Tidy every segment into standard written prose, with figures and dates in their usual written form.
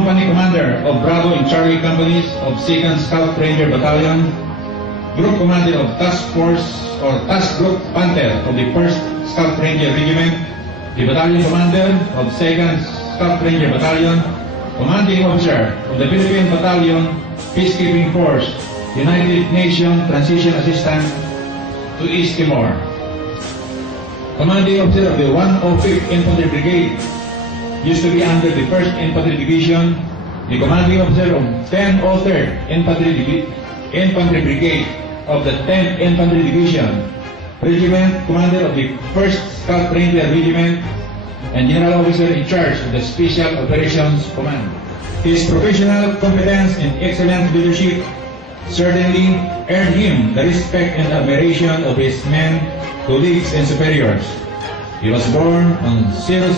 Company Commander of Bravo and Charlie Companies of 2nd Scout Ranger Battalion, Group Commander of Task Force or Task Group Panther of the 1st Scout Ranger Regiment, the Battalion Commander of 2nd Scout Ranger Battalion, Commanding Officer of the Philippine Battalion Peacekeeping Force, United Nations Transition Assistance to East Timor, Commanding Officer of the 105th Infantry Brigade, used to be under the 1st Infantry Division, the Commanding Officer of 1003rd Infantry Brigade of the 10th Infantry Division, Regiment Commander of the 1st Scout Ranger Regiment, and General Officer in charge of the Special Operations Command. His professional competence and excellent leadership certainly earned him the respect and admiration of his men, colleagues, and superiors. He was born on 07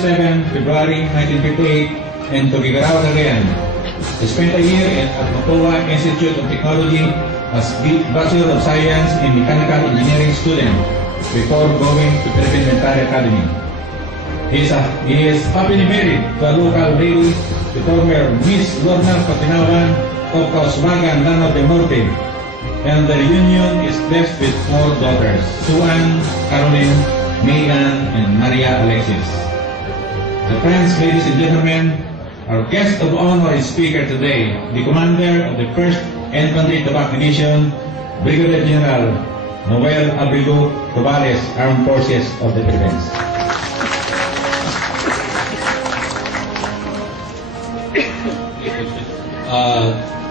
February 1958 in Tuguegarao, Cagayan. He spent a year at Mocoa Institute of Technology as Bachelor of Science in Mechanical Engineering student before going to Philippine Military Academy. He is happily married to a local lady, the former Miss Lorna Patinawan of Causwagan, Lanao del Norte, and the reunion is blessed with 4 daughters, Suan, Caroline, Megan, and Maria Alexis. So friends, ladies and gentlemen, our guest of honor is speaker today, the Commander of the 1st Infantry Tabac Division, Brigadier General Noel Abreu Cobales, Armed Forces of the Philippines.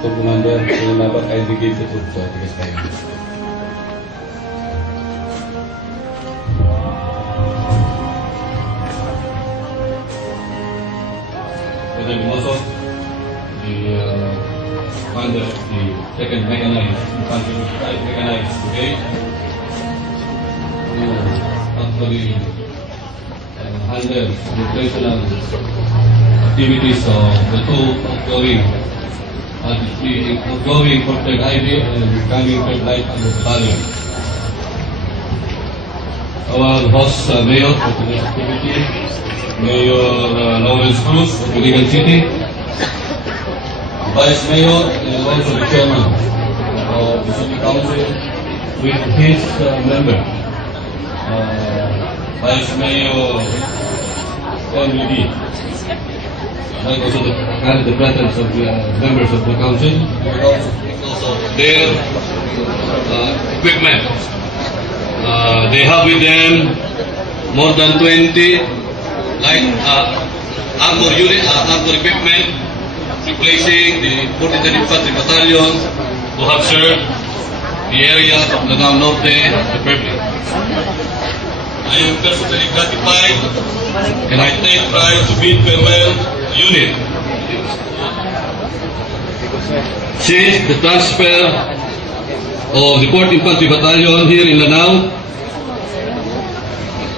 Commander, dapat ay bigay sa tuto, tigas tayo. Also, the commander of the 2nd Mechanized Infantry Mechanized Brigade, who actually handle the operational activities of the 2 outgoing 4th IB and incoming 3rd Light Battalion. Our host mayor for today's activity, Mayor Lawrence Cruz of Iligan City, Vice Mayor and also the Chairman of the City Council with his member, Vice Mayor MUD, and also the presence of the members of the council, also their equipment. They have with them more than 20 light armor unit, armor equipment, replacing the 43rd Infantry Battalion who have served the area of Lanao Norte superbly. I am personally gratified and I take pride to bid farewell to the unit. Since the transfer of the 4th Infantry Battalion here in Lanao,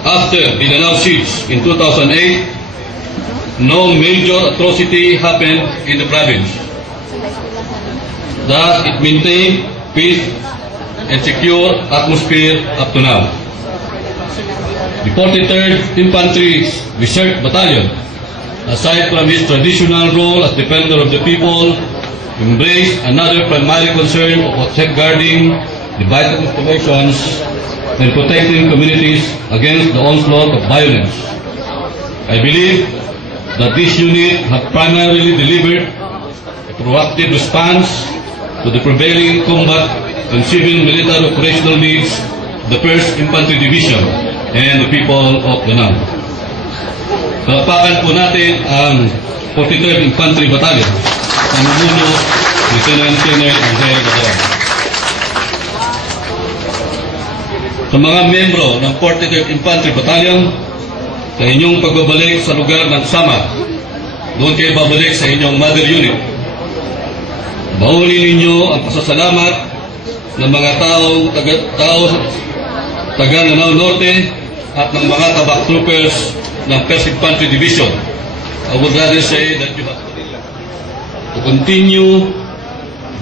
after the Lanao siege in 2008, no major atrocity happened in the province. Thus, it maintained peace and secure atmosphere up to now. The 43rd Infantry Reserve Battalion, aside from its traditional role as defender of the people, embraced another primary concern of safeguarding the vital installations and protecting communities against the onslaught of violence. I believe that this unit has primarily delivered a proactive response to the prevailing combat and civil military operational needs of the 1st Infantry Division and the people of Lanao. Palakpakan po natin ang 43rd Infantry Battalion, pamumuno ni Lieutenant Colonel Angel Gadoan. Sa mga membro ng 43rd Infantry Battalion, sa inyong pagbabalik sa lugar ng Samar, doon kayo babalik sa inyong mother unit. Baulin ninyo ang pasasalamat ng mga taga Lanao Norte at ng mga tabak troopers ng 1st Infantry Division. I would rather say that you have to continue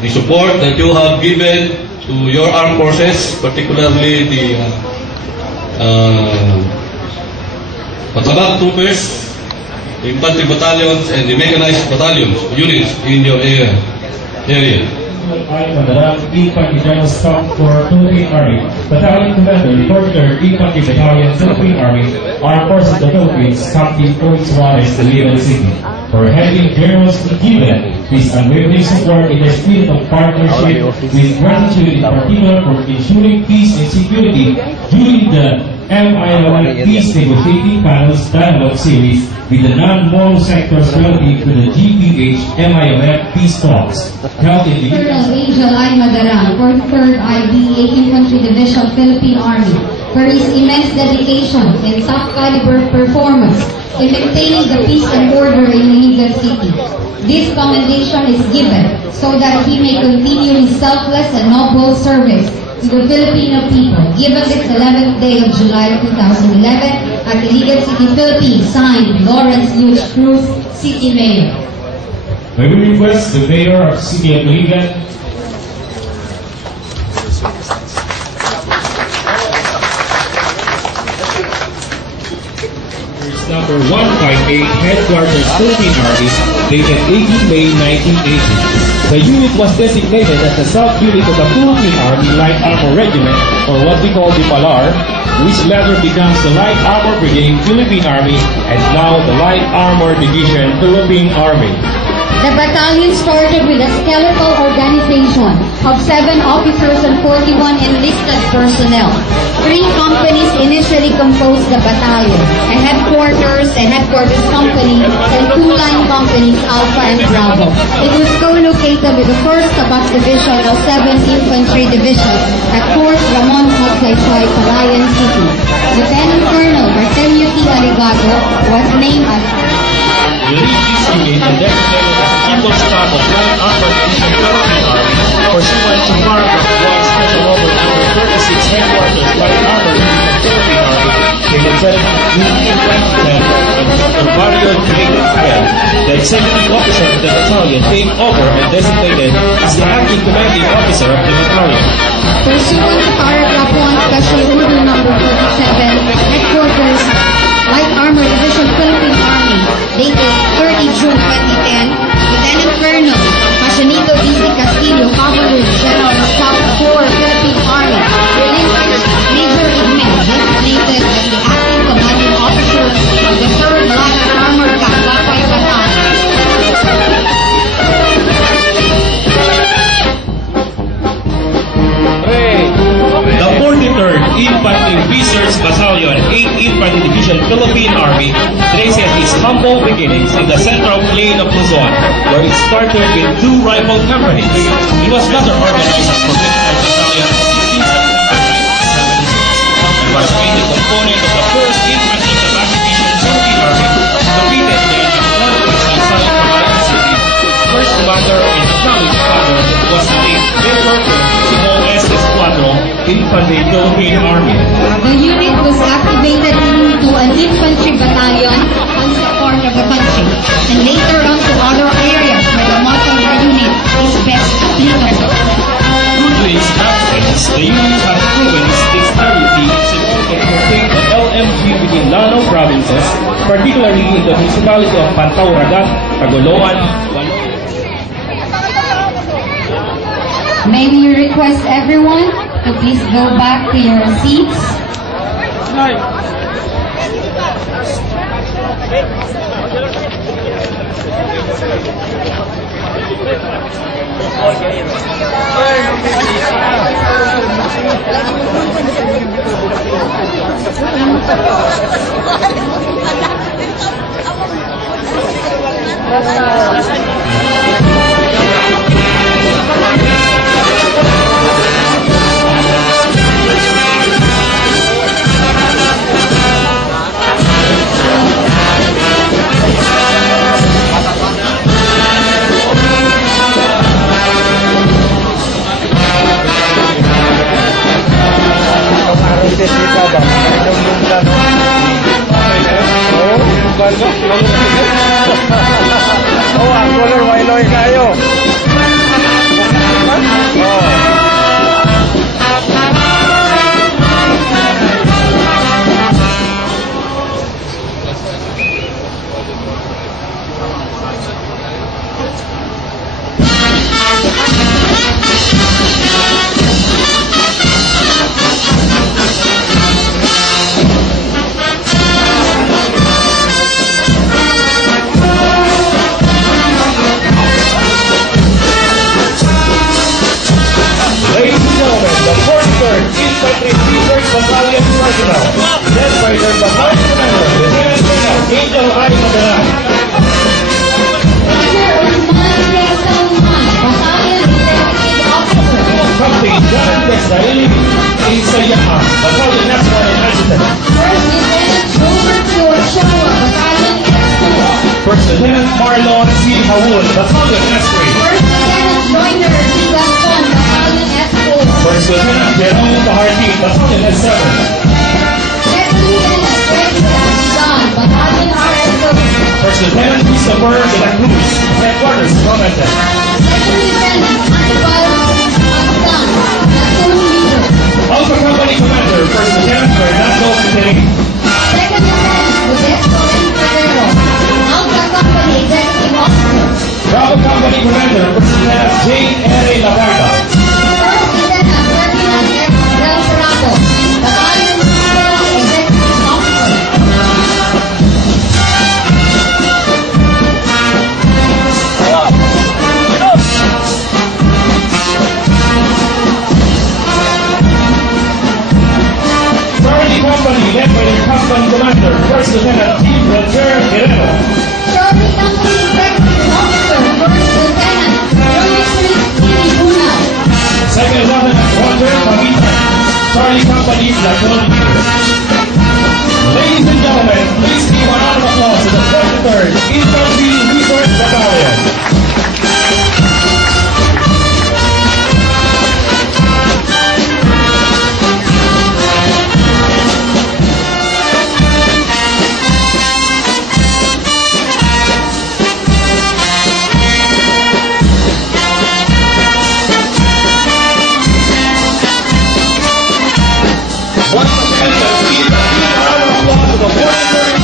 the support that you have given to your armed forces, particularly the Patabak troopers, the infantry battalions and the mechanized battalions, units in your area. I, Madalang Infantry General Staff for Philippine Army, Battalion Commander, 43rd Infantry Battalion, Philippine Army, Armed Forces of the Philippines, Captain Felix Juarez, Liban City, for having generously given his unwavering support in the spirit of partnership with gratitude in particular for ensuring peace and security during the MIOF Peace Negotiating Panels Dialogue Series with the non-moral sectors relative to the GPH-MIOF Peace Talks held in the Colonel Angel I. Madarang, 43rd IDA Infantry Division, Philippine Army, for his immense dedication and top-caliber performance in maintaining the peace and order in Iligan City. This commendation is given so that he may continue his selfless and noble service to the Filipino people, given this 11th day of July 2011 at Iligan City, Philippines, signed Lawrence Hughes Cruz, City Mayor. May we request the Mayor of the City of Iligan number 158, Headquarters Philippine Army, dated 18 May 1980. The unit was designated as the sub-unit of the Philippine Army Light Armor Regiment, or what we call the PALAR, which later becomes the Light Armor Brigade Philippine Army, and now the Light Armor Division Philippine Army. The battalion started with a skeletal organization of 7 officers and 41 enlisted personnel. 3 companies initially composed the battalion, a headquarters company, and 2 line companies, Alpha and Bravo. It was co-located with the 1st Tabak Division of 7th Infantry Division at Fort Ramon Magsaysay, Palayan City. Lieutenant Colonel Bartelio T. Aligato was named as The lead unit and designated as Chief of Staff of Light Armor Division Philippine Army, pursuant to paragraph 1 Special Order number 36 Headquarters Light Armor Division Philippine Army, dated 7 June 2010, and Dr. Mario Jacob Well, the executive officer of the battalion, came over and designated as the acting commanding officer of the battalion. pursuant to paragraph 1 Special Order number 47, Headquarters Light Armor Division Philippine Army, dated 30 June 2010, Lieutenant Colonel Machanito D.C. Castillo, Cavalry General Staff Corps Philippine Army, relinquished Major Igmen, designated as the acting commanding officer of the 3rd Light Armored Cavapay Battalion. The 43rd Infantry Research Battalion, 8th Infantry Division Philippine Army, traces its humble beginnings in the central plain of Luzon, where it started with 2 rifle companies. It was later organized as Provincial Battalion in 1676 and was made a component of the 1st Infantry Tabak Division Philippine Army, located in Fort Magsaysay, Palayan City. First commander and battalion commander was the late Major Simon S. Escuadro, Infantry Philippine Army. The unit was activated into an infantry battalion on support of the country, and later on to other areas where the motto of the unit is best applicable. Due to its absence, the unit has proven its dexterity to protect the LMG within Lanao provinces, particularly in the municipality of Pantauragat, Tagoloan, May we request everyone to please go back to your seats. Oh, ang color wailoy kayo. Oh. personnel, led by their battalion commander, Lieutenant Colonel Angel I. Madalang. Major Usman K. Salman, Battalion Executive Officer. Captain John Desraeli Isayaan, Battalion National and Adjutant. First Lieutenant Robert Ochoa, Battalion S2. First Lieutenant Marlon C. Hawul, Battalion S3. First Lieutenant Joyner D. Gaston, Battalion S4. First Lieutenant Jerome Baharti, Battalion S7. Second Lieutenant Freddy Don, Battalion RSO. First Lieutenant Christopher de la Cruz, Headquarters Commandant. Second Lieutenant Hannibal Magdan, Platoon Leader. Alpha Company Commander, First Lieutenant Fernando Quinterin. Second Lieutenant Modesto N. Ferrero, Alpha Company Executive Officer. Bravo Company Commander, First Lieutenant Jane R. Labarca. First Lieutenant Ferdinand F. Del Serrato, Battalion Executive Officer. Charlie Company, led by their Company Commander, First Lieutenant T. Roger Guerrero. Charlie Company Executive Officer, First Lieutenant Dimitri Luna. Second Lieutenant Roger Pavita, Charlie Company Platoon Leader. Ladies and gentlemen, please give a round of applause to the 43rd Infantry Resource Battalion. Once again, let's give a round of applause to the 43rd.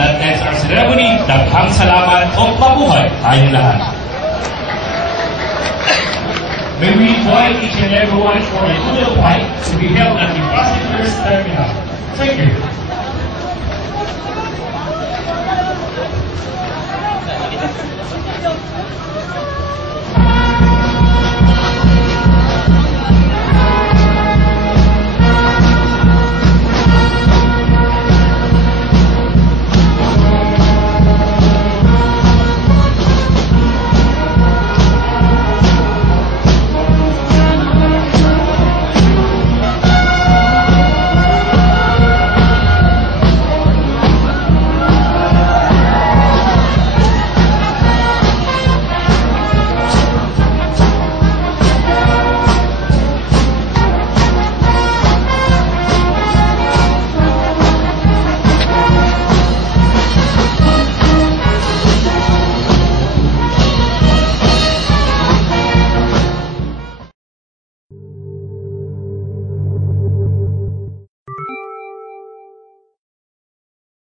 That ends our ceremony. Daghang salamat o mabuhay tayong lahat. May we invite each and everyone for a little fight to be held at the Passengers Terminal. Thank you.